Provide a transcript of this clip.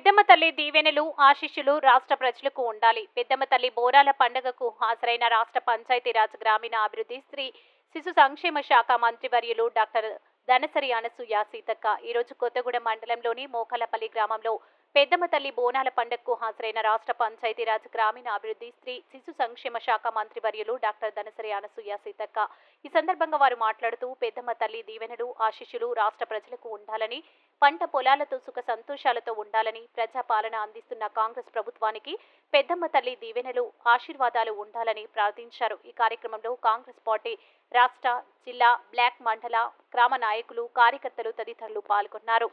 పెద్దమ్మ తల్లి దీవెనలు ఆశీస్సులు రాష్ట్ర ప్రజలకు ఉండాలి. పెద్దమ్మ తల్లి బోనాల పండుగకు హాజరైన రాష్ట్ర పంచాయతీరాజ్ గ్రామీణ అభివృద్ధి స్త్రీ శిశు సంక్షేమ శాఖ మంత్రివర్యులు డాక్టర్ ధనసరి అనసూయ సీతక్క ఈరోజు కొత్తగూడెం మండలంలోని మోకలపల్లి గ్రామంలో పెద్దమ్మ తల్లి బోనాల పండుగకు హాజరైన రాష్ట్ర పంచాయతీరాజ్ గ్రామీణ అభివృద్ధి స్త్రీ శిశు సంక్షేమ శాఖ మంత్రివర్యులు డాక్టర్ ధనసరి అనసూయ సీతక్క ఈ సందర్భంగా వారు మాట్లాడుతూ పెద్దమ్మ తల్లి దీవెనలు ఆశీస్సులు రాష్ట్ర ప్రజలకు ఉండాలని, పంట పొలాలతో సుఖ సంతోషాలతో ఉండాలని, ప్రజాపాలన అందిస్తున్న కాంగ్రెస్ ప్రభుత్వానికి పెద్దమ్మ తల్లి దీవెనలు ఆశీర్వాదాలు ఉండాలని ప్రార్థించారు. ఈ కార్యక్రమంలో కాంగ్రెస్ పార్టీ రాష్ట్ర, జిల్లా, బ్లాక్ మండల, గ్రామ నాయకులు, కార్యకర్తలు తదితరులు పాల్గొన్నారు.